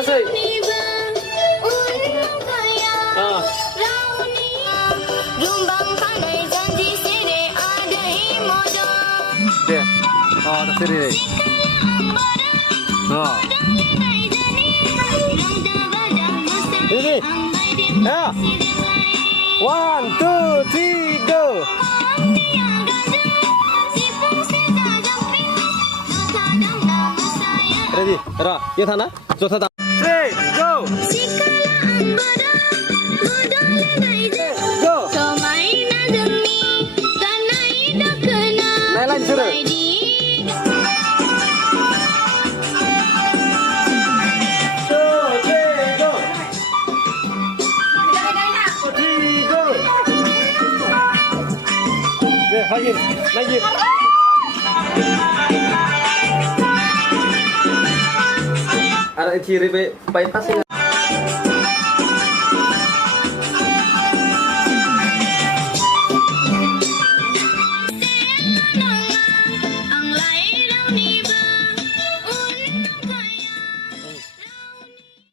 langsung. Deh. Oh, tak seri. Oh. Ini. Ya. 1, 2, 3, go. Ready? Ra, yang sana? Jota ta. 3, go. Go. Naik lagi suruh. 2, 3, go. 3, go. Deh, lagi. Ada ciri bypass ya.